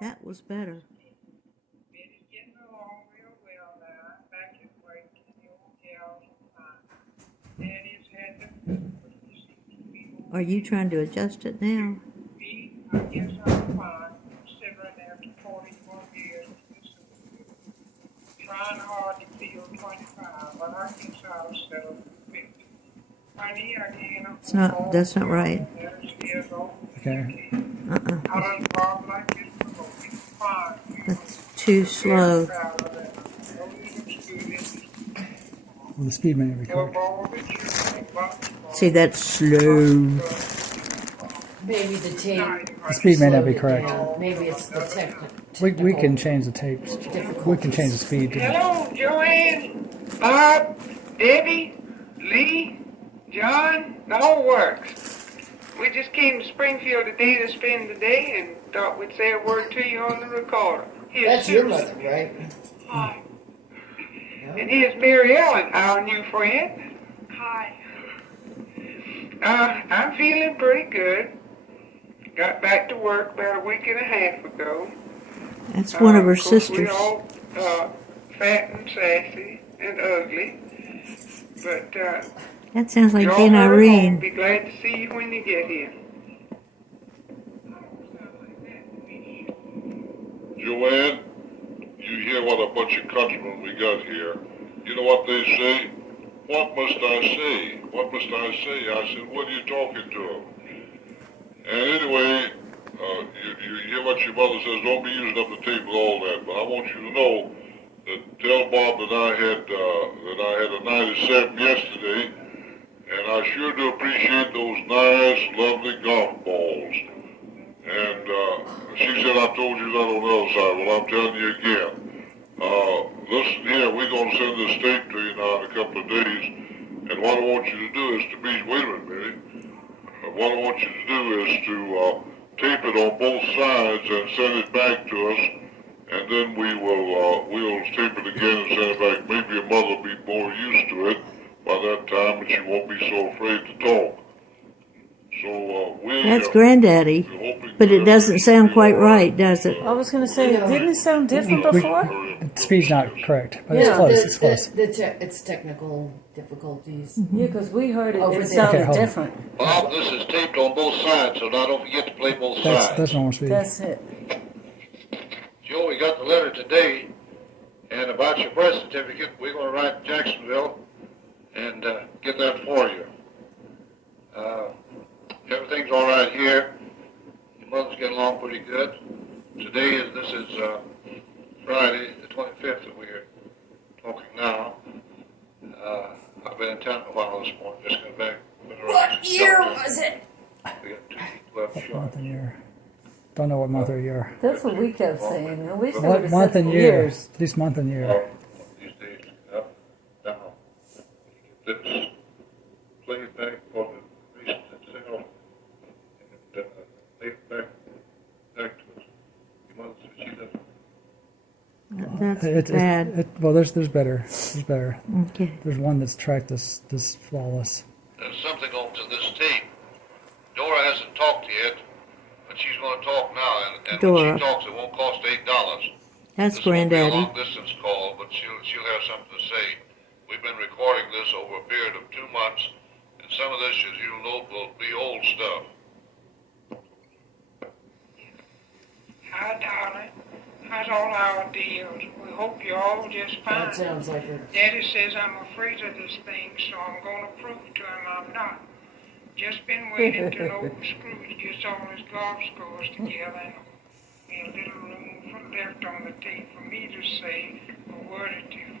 That was better. Benny's getting along real well now. I'm back at work in the old gal's time. Daddy's had the flu, but he seems to be Are you okay. trying to adjust it now? Me, I guess I'm fine, considering after 41 years of disability. Trying hard to feel 25, but I guess I'll settle for 50. Honey, I can't It's not. That's not right. Okay. How does Bob like his promotion? Fine. That's too slow. Proud of that. No little student. Well, the speed may not be Above correct. all the children, but See, that's slow. Maybe the tape. The speed may not be slowed it correct. down. Maybe it's the technical. We can change the tapes. We can change the speed. Hello, Joanne, Bob, Debbie, Lee, John, the whole works. We just came to Springfield today to spend the day and thought we'd say a word to you on the recorder. Here's That's your Susan. mother, right? Hi. No? And here's Mary Ellen, our new friend. Hi. I'm feeling pretty good. Got back to work about a week and a half ago. That's one of her course, sisters. We're all fat and sassy and ugly. But That sounds like y'all Aunt hurry home. Irene. Be glad to see you when you get here. Joanne, you hear what a bunch of countrymen we got here. You know what they say? What must I say? What must I say? I said, what are you talking to them? And anyway, you hear what your mother says. Don't be using up the tape with all that. But I want you to know that tell Bob that I had a 97 yesterday, and I sure do appreciate those nice, lovely golf balls. And she said I told you that on the other side. Well, I'm telling you again. Listen here, we're going to send this tape to you now in a couple of days. And what I want you to do is to be, wait a minute, what I want you to do is to tape it on both sides and send it back to us. And then we'll tape it again and send it back. Maybe your mother will be more used to it by that time and she won't be so afraid to talk. So That's Granddaddy. But it doesn't sound quite right, does it? I was going to say, didn't it sound different before? The speed's not correct, but it's close. It's close. It's technical difficulties. Yeah, because we heard it. Over It there. sounded Okay, hold on. different. Bob, this is taped on both sides, so now don't forget to play both sides. That's normal speed. That's it. Joe, we got the letter today, and about your birth certificate, we're going to write to Jacksonville and get that for you. Everything's all right here. Your mother's getting along pretty good. This is Friday, the 25th that we're talking now. I've been in town a while this morning, just got back. What year was it? We got 2 people left short. Month and year. Don't know what month or year. That's what we kept saying. At least What month and year? At least month and year. These days, up, down. You get this played back for the reasons itself, and play it back to us. Your mother said she doesn't. That's bad. Well, there's better. There's better. Okay. There's one that's tracked this flawless. There's something on to this tape. Dora hasn't talked yet, but she's going to talk now, and when Dora. she talks, it won't cost $8. That's This won't be a Granddaddy. long distance call, but she'll have something to say. We've been recording this over a period of 2 months, and some of this, as you'll know, will be old stuff. Hi, darling. How's all our deals? We hope you're all just fine. That sounds like a. Daddy says I'm afraid of this thing, so I'm going to prove to him I'm not. Just been waiting till old Scrooge gets all his golf scores together and be a little room left on the tape for me to say a word or two.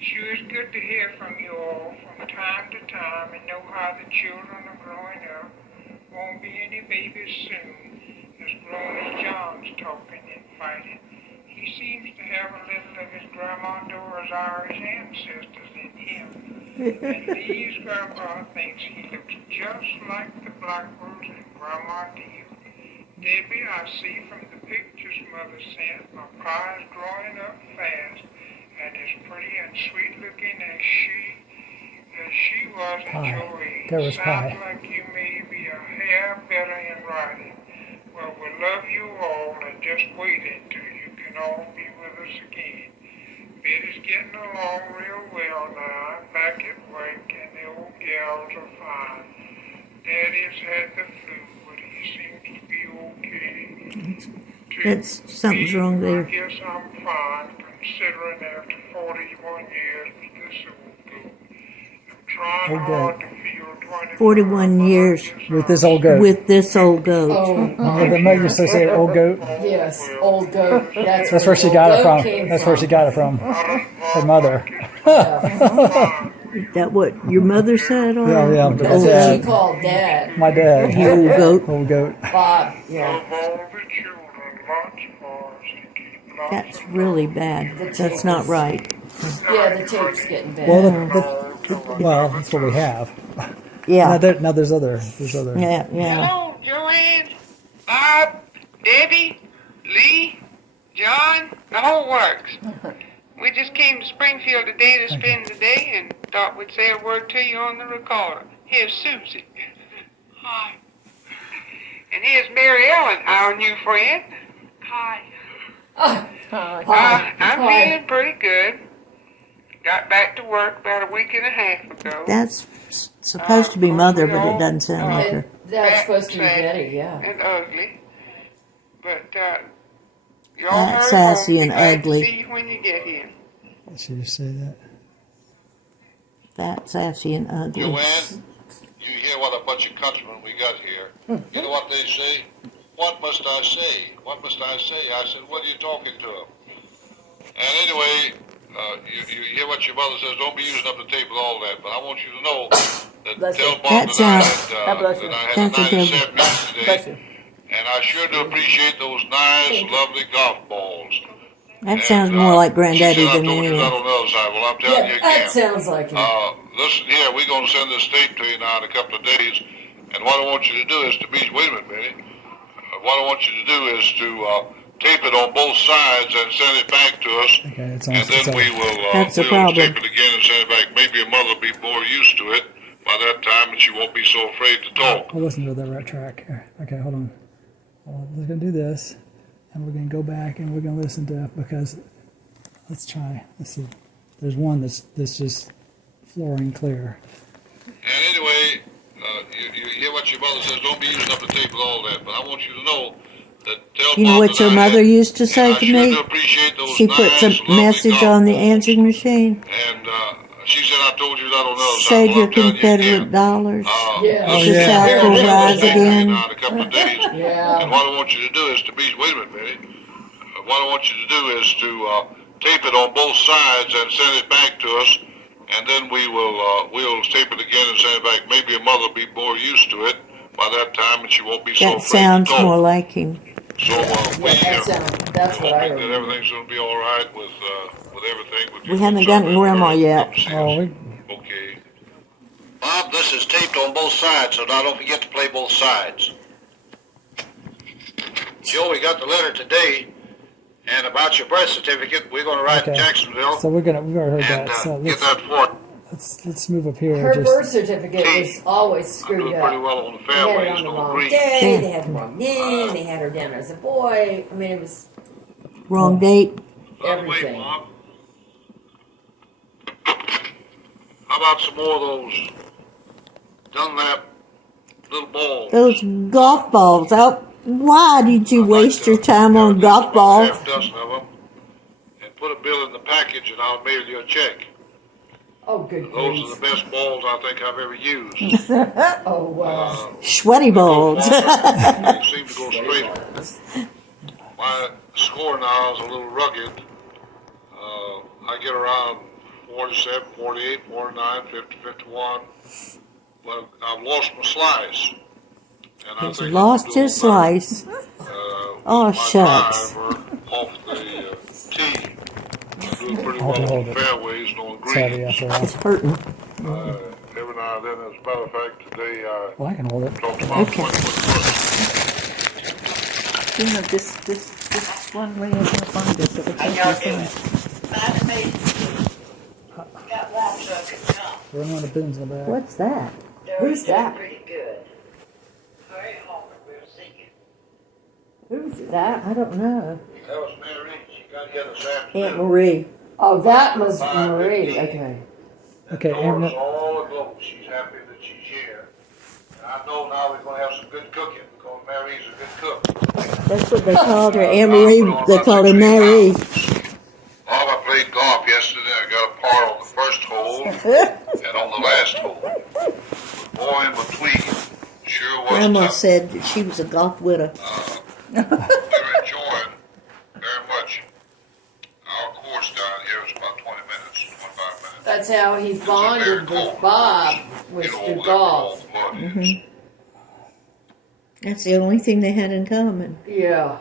Sure is good to hear from you all from time to time and know how the children are growing up. Won't be any babies soon. As grown as John's talking and fighting. He seems to have a little of his Grandma Dora's Irish ancestors in him. And Lee's grandpa thinks he looks just like the Blackwells and Grandma Deal. Debbie, I see from the pictures Mother sent, my pa is growing up fast and as pretty and sweet looking as she was at Pie. your age. There was Sounds pie. like you may be a hair better in writing. Well, we're love you all and just wait until you can all be with us again. Betty's getting along real well now. I'm back at work and the old gals are fine. Daddy's had the flu, but he seems to be okay. That's something's wrong there. I guess I'm fine, considering after 41 years with this old goat. I'm trying Old hard goat. to feel 25. 41 years With this old goat. with this old goat. Oh, Remember the mother used to say old goat? yes, old goat. That's where she got it from. Came That's where she got it from. Her mother. That what your mother said? Or Yeah, yeah. That's Old what she dad. called Dad. My dad. The old goat. Old goat. Bob. Yeah. Of all the children, lots for us to keep lots That's of really bad. That's not right. Yeah, the tape's getting bad. Well, well, that's what we have. Yeah. Now there's other. Yeah, yeah. Hello, Joanne, Bob, Debbie, Lee, John, the whole works. We just came to Springfield today to spend the day and thought we'd say a word to you on the recorder. Here's Susie. Hi. And here's Mary Ellen, our new friend. Hi. I'm feeling pretty good. Got back to work about a week and a half ago. That's supposed to be mother, but it doesn't sound like her. That's supposed to be Betty, yeah. And ugly. But, y'all That's hurry home. sassy Be and glad to ugly. see you when you get here. She just say that. Fat, sassy, and ugly. Joanne, you hear what a bunch of countrymen we got here. You know what they say? What must I say? What must I say? I said, what are you talking to them? And anyway, you hear what your mother says. Don't be using up the tape with all that. But I want you to know that Bless tell you. Bob That that sounds- God bless you. I had That's a okay. nice set match Bless today. you. And I sure do appreciate those nice, lovely golf balls. That sounds more like Granddaddy she said, than I told you that anyone. on the other side. Well, I'm telling you Yeah, that again. sounds like him. Listen here, we're going to send this tape to you now in a couple of days. And what I want you to do is to be, wait a minute, Benny. What I want you to do is to tape it on both sides and send it back to us. Okay, it's And then we will That's the we'll problem. tape it again and send it back. Maybe your mother will be more used to it by that time and she won't be so afraid to talk. We'll listen to the right track here. Okay, hold on. We're gonna do this, and we're gonna go back and we're gonna listen to because let's try. Let's see. There's one that's just flooring clear. And anyway, you hear what your mother says. Don't be using up the tape with all that. But I want you to know that tell You know Bob what that your I mother had- used to and say I to sure me? do appreciate those She puts nice, a lovely message golf on the balls. answering machine. And she said, I told you that on the other side. Save Well, your I'm telling you Confederate again. dollars. Yeah. Oh, The yeah. South will rise again. Now in a couple of days. Yeah. And what I want you to do is to be, wait a minute, Benny. What I want you to do is to tape it on both sides and send it back to us. And then we'll tape it again and send it back. Maybe your mother will be more used to it by that time and she won't be so That afraid sounds to talk. more like him. So That's what I hoping that heard. everything's going to be all right with everything. With We haven't gotten Grandma yet. Oh, Okay. Bob, this is taped on both sides, so now don't forget to play both sides. Joe, we got the letter today, and about your birth certificate, we're going to write to okay. Jacksonville So we've already heard and that. So get let's that for let's move up here. Her just birth certificate was always I'm screwed doing pretty up. well on the They had it fairways, on the no wrong green. day, they had the wrong name, they had her down as a boy. I mean, it was Wrong date. By the way, everything. Bob, how about some more of those Dunlap little balls? Those golf balls. Oh, why did you waste your time on golf balls? Half dozen of them, and put a bill in the package, and I'll mail you a check. Oh, good Those grief. are the best balls I think I've ever used. Oh, wow. Sweaty balls. They seem to go straight. My score now is a little rugged. I get around 47, 48, 49, 50, 51. But I've lost my slice. And I He's think lost I'm doing his better. slice. Oh, Oh, shucks. Off the tee. I'm doing pretty Hold well it, on hold it. fairways and on sorry greens. after that. It's hurting. Every now and then, as a matter of fact, today I Well, I can hold it. talked about Okay. 20 foot You know, this one way is gonna find this. It looks like this We're on the bins in the back. What's that? Who's that? Pretty good. Very hard, we'll see. Who's that? I don't know. That was Mary. She got here this afternoon. Aunt Marie. Oh, that was Marie. Okay. Okay, Dora's Amber. all aglow. She's happy that she's here. And I know now we're going to have some good cooking because Mary's a good cook. That's what they called her. Anne Marie, they called her Mary. Oh, I played golf yesterday. I got a par on the first hole and on the last hole. The boy in between sure was Grandma tough. said that she was a golf widow. We're enjoying very much. Our course down here is about 20 minutes, 25 minutes. That's how he bonded with Bob, was through golf. That's the only thing they had in common. Yeah.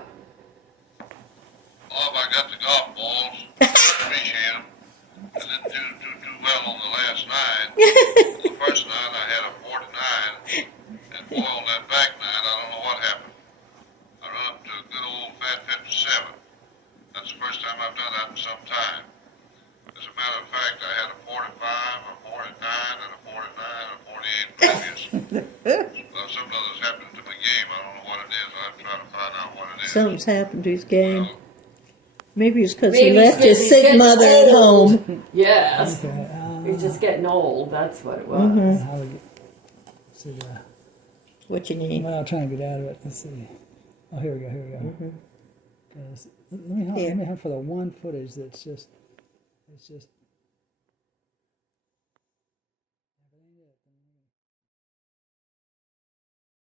Bob, I got the golf balls. Appreciate them. I didn't do well on the last 9. The first 9 I had a 49. And boy, on that back 9, I don't know what happened. I run up to a good old fat 57. That's the first time I've done that in some time. As a matter of fact, I had a 45, a 49, and a 49, and a 48 previous. Well, something that's happened to my game. I don't know what it is. I'll try to find out what it is. Something's happened to his game. Maybe it's because Maybe he it's left 'cause his he's sick getting mother at old. home. Yes. Okay, He's just getting old. That's what it was. how we get, see What you need? well, I'm trying to get out of it. Let's see. Oh, here we go. Here we go. Let me Here. have for the one footage that's just, it's just